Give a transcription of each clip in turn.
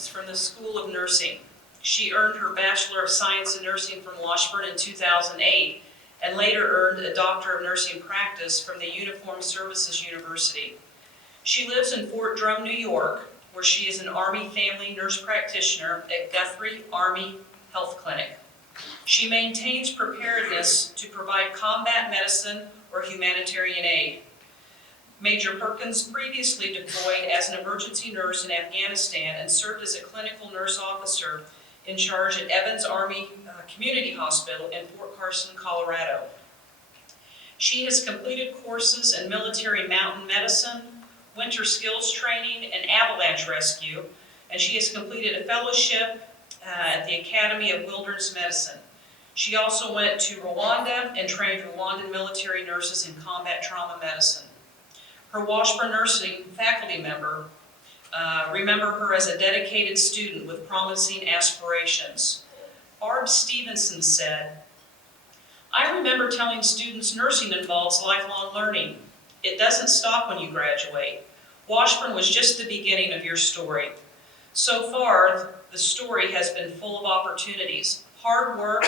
Perkins from the School of Nursing. She earned her Bachelor of Science in Nursing from Washburn in 2008 and later earned a Doctor of Nursing Practice from the Uniformed Services University. She lives in Fort Drum, New York, where she is an Army family nurse practitioner at Guthrie Army Health Clinic. She maintains preparedness to provide combat medicine or humanitarian aid. Major Perkins previously deployed as an emergency nurse in Afghanistan and served as a clinical nurse officer in charge at Evans Army Community Hospital in Fort Carson, Colorado. She has completed courses in military mountain medicine, winter skills training, and avalanche rescue, and she has completed a fellowship at the Academy of Wilderness Medicine. She also went to Rwanda and trained Rwandan military nurses in combat trauma medicine. Her Washburn Nursing faculty member remember her as a dedicated student with promising aspirations. Barb Stevenson said, "I remember telling students nursing involves lifelong learning. It doesn't stop when you graduate. Washburn was just the beginning of your story. So far, the story has been full of opportunities, hard work,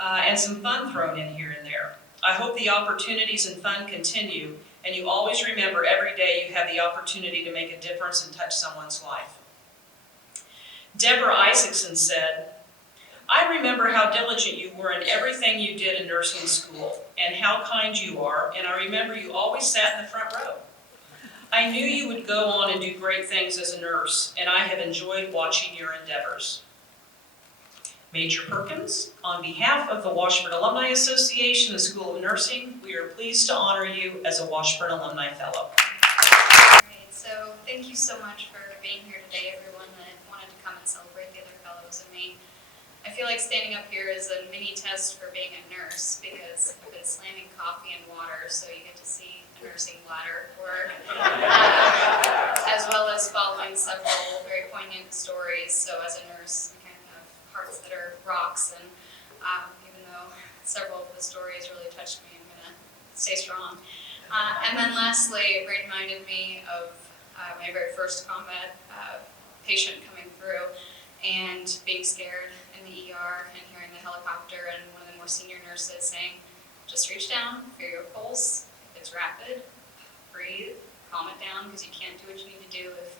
and some fun thrown in here and there. I hope the opportunities and fun continue, and you always remember every day you have the opportunity to make a difference and touch someone's life." Deborah Isaacson said, "I remember how diligent you were in everything you did in nursing school, and how kind you are, and I remember you always sat in the front row. I knew you would go on and do great things as a nurse, and I have enjoyed watching your endeavors." Major Perkins, on behalf of the Washburn Alumni Association and School of Nursing, we are pleased to honor you as a Washburn Alumni Fellow. Great, so thank you so much for being here today, everyone that wanted to come and celebrate the other fellows and me. I feel like standing up here is a mini test for being a nurse because I've been slamming coffee and water, so you get to see a nursing bladder work, as well as following several very poignant stories. So as a nurse, we kind of have hearts that are rocks, and even though several of the stories really touched me, I'm going to stay strong. And then lastly, it reminded me of my very first combat patient coming through and being scared in the ER and hearing the helicopter and one of the more senior nurses saying, "Just reach down, feel your pulse. If it's rapid, breathe, calm it down, because you can't do what you need to do if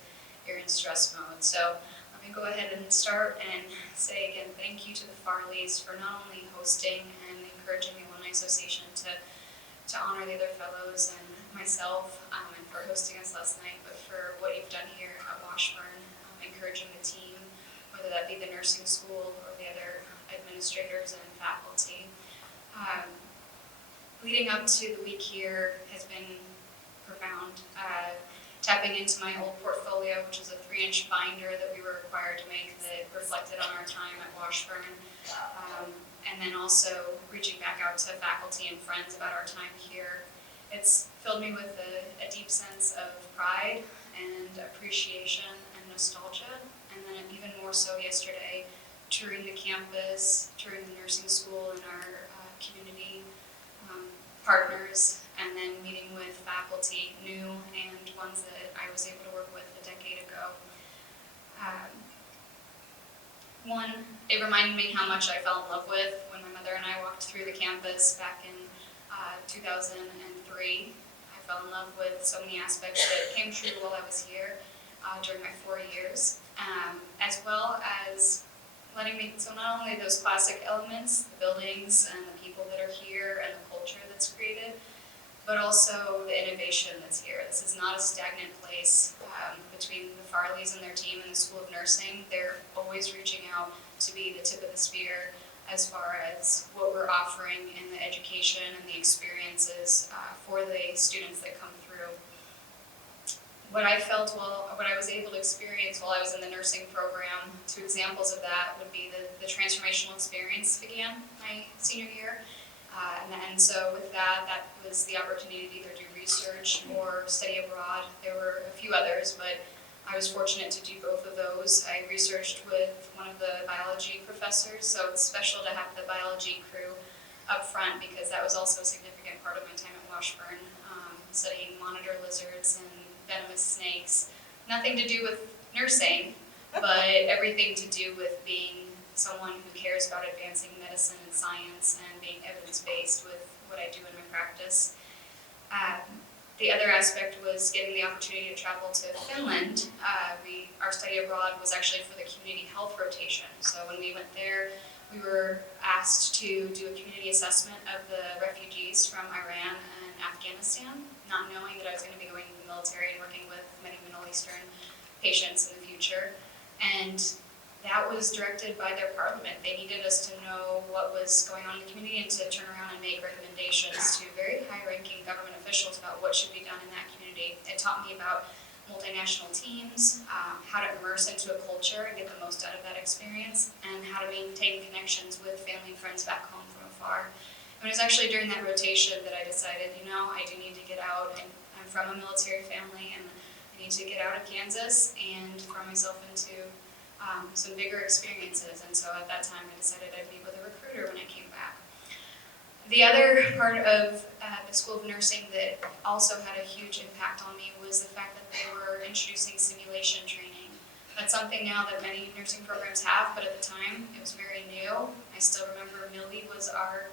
you're in stress mode." So let me go ahead and start and say again thank you to the Farleys for not only hosting and encouraging the Alumni Association to honor the other fellows and myself, and for hosting us last night, but for what you've done here at Washburn, encouraging the team, whether that be the nursing school or the other administrators and faculty. Leading up to the week here has been profound. Tapping into my old portfolio, which is a 3-inch binder that we were required to make that reflected on our time at Washburn, and then also reaching back out to faculty and friends about our time here. It's filled me with a deep sense of pride and appreciation and nostalgia, and then even more so yesterday, touring the campus, touring the nursing school and our community partners, and then meeting with faculty, new and ones that I was able to work with a decade ago. One, it reminded me how much I fell in love with when my mother and I walked through the campus back in 2003. I fell in love with so many aspects that came true while I was here during my 4 years, as well as letting me, so not only those classic elements, the buildings and the people that are here and the culture that's created, but also the innovation that's here. This is not a stagnant place. Between the Farleys and their team and the School of Nursing, they're always reaching out to be the tip of the spear as far as what we're offering in the education and the experiences for the students that come through. What I felt, what I was able to experience while I was in the nursing program, 2 examples of that would be the transformational experience began my senior year. And so with that was the opportunity to either do research or study abroad. There were a few others, but I was fortunate to do both of those. I researched with one of the biology professors, so it's special to have the biology crew up front because that was also a significant part of my time at Washburn, studying monitor lizards and venomous snakes. Nothing to do with nursing, but everything to do with being someone who cares about advancing medicine and science and being evidence-based with what I do in my practice. The other aspect was getting the opportunity to travel to Finland. Our study abroad was actually for the community health rotation. So when we went there, we were asked to do a community assessment of the refugees from Iran and Afghanistan, not knowing that I was going to be going in the military and working with many Middle Eastern patients in the future. And that was directed by their parliament. They needed us to know what was going on in the community and to turn around and make recommendations to very high-ranking government officials about what should be done in that community. It taught me about multinational teams, how to immerse into a culture and get the most out of that experience, and how to maintain connections with family and friends back home from afar. And it was actually during that rotation that I decided, I do need to get out. I'm from a military family, and I need to get out of Kansas and throw myself into some bigger experiences. And so at that time, I decided I'd meet with a recruiter when I came back. The other part of the School of Nursing that also had a huge impact on me was the fact that they were introducing simulation training. That's something now that many nursing programs have, but at the time, it was very new. I still remember Millie was our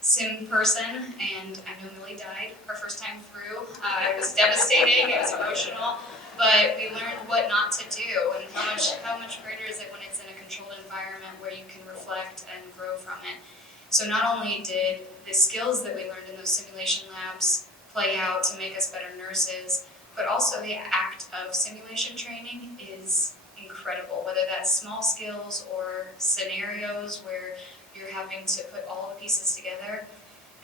sim person, and I know Millie died her first time through. It was devastating, it was emotional, but we learned what not to do, and how much greater is it when it's in a controlled environment where you can reflect and grow from it. So not only did the skills that we learned in those simulation labs play out to make us better nurses, but also the act of simulation training is incredible, whether that's small skills or scenarios where you're having to put all the pieces together.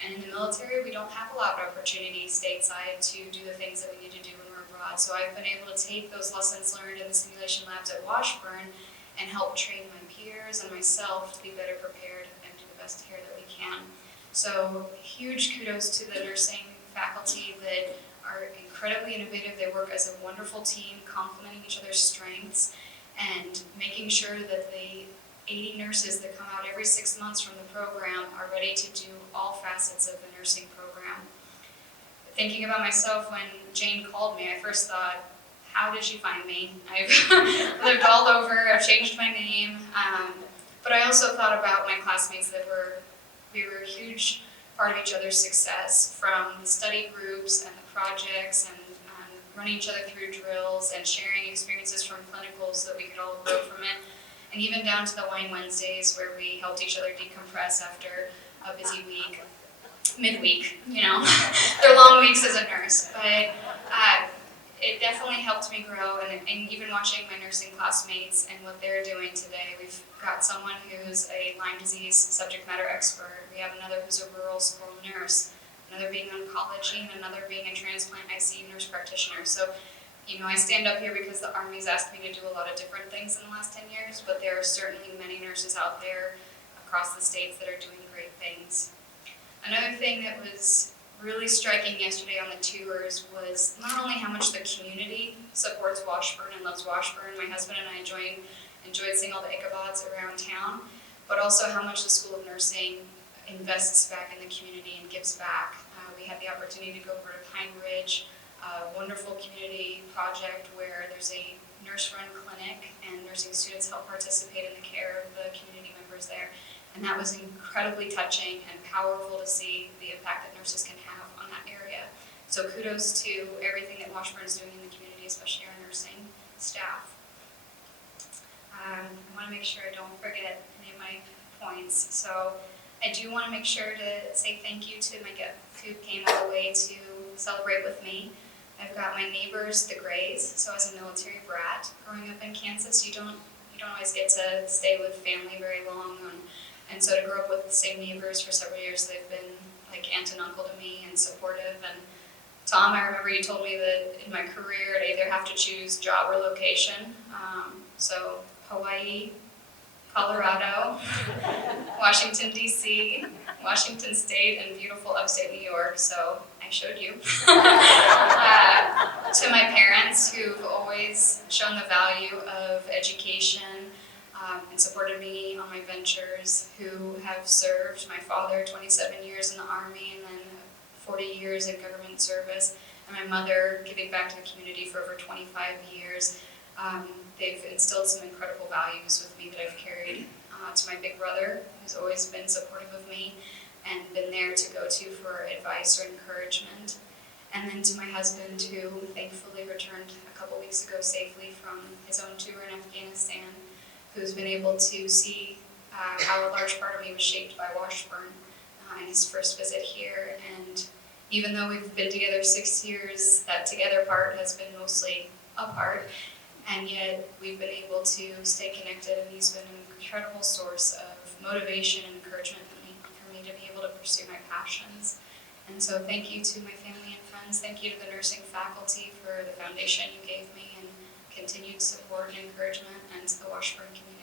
And in the military, we don't have a lot of opportunities stateside to do the things that we need to do when we're abroad. So I've been able to take those lessons learned in the simulation labs at Washburn and help train my peers and myself to be better prepared and do the best care that we can. So huge kudos to the nursing faculty that are incredibly innovative. They work as a wonderful team, complementing each other's strengths and making sure that the 80 nurses that come out every 6 months from the program are ready to do all facets of the nursing program. Thinking about myself, when Jane called me, I first thought, how did she find me? I've lived all over, I've changed my name, but I also thought about my classmates we were a huge part of each other's success, from the study groups and the projects and running each other through drills and sharing experiences from clinicals so that we could all grow from it. And even down to the Wine Wednesdays where we helped each other decompress after a busy week, midweek, they're long weeks as a nurse. But it definitely helped me grow, and even watching my nursing classmates and what they're doing today. We've got someone who's a Lyme disease subject matter expert. We have another who's a rural school nurse, another being oncology, and another being a transplant ICU nurse practitioner. So I stand up here because the Army's asked me to do a lot of different things in the last 10 years, but there are certainly many nurses out there across the states that are doing great things. Another thing that was really striking yesterday on the tours was not only how much the community supports Washburn and loves Washburn. My husband and I enjoyed seeing all the Ichabods around town, but also how much the School of Nursing invests back in the community and gives back. We had the opportunity to go over to Pine Ridge, a wonderful community project where there's a nurse-run clinic and nursing students help participate in the care of the community members there. And that was incredibly touching and powerful to see the impact that nurses can have on that area. So kudos to everything that Washburn's doing in the community, especially our nursing staff. I want to make sure I don't forget any of my points. So I do want to make sure to say thank you to my guests who came all the way to celebrate with me. I've got my neighbors, the Grays. So as a military brat growing up in Kansas, you don't always get to stay with family very long. And so to grow up with the same neighbors for several years, they've been like aunt and uncle to me and supportive. And Tom, I remember you told me that in my career I'd either have to choose job or location. So Hawaii, Colorado, Washington, D.C., Washington State, and beautiful upstate New York. So I showed you. To my parents, who've always shown the value of education and supported me on my ventures, who have served my father 27 years in the Army and then 40 years in government service, and my mother giving back to the community for over 25 years. They've instilled some incredible values with me that I've carried to my big brother, who's always been supportive of me and been there to go to for advice or encouragement. And then to my husband, who thankfully returned a couple weeks ago safely from his own tour in Afghanistan, who's been able to see how a large part of me was shaped by Washburn in his first visit here. And even though we've been together 6 years, that together part has been mostly apart. And yet we've been able to stay connected, and he's been an incredible source of motivation and encouragement for me to be able to pursue my passions. And so thank you to my family and friends. Thank you to the nursing faculty for the foundation you gave me and continued support and encouragement, and to the Washburn community.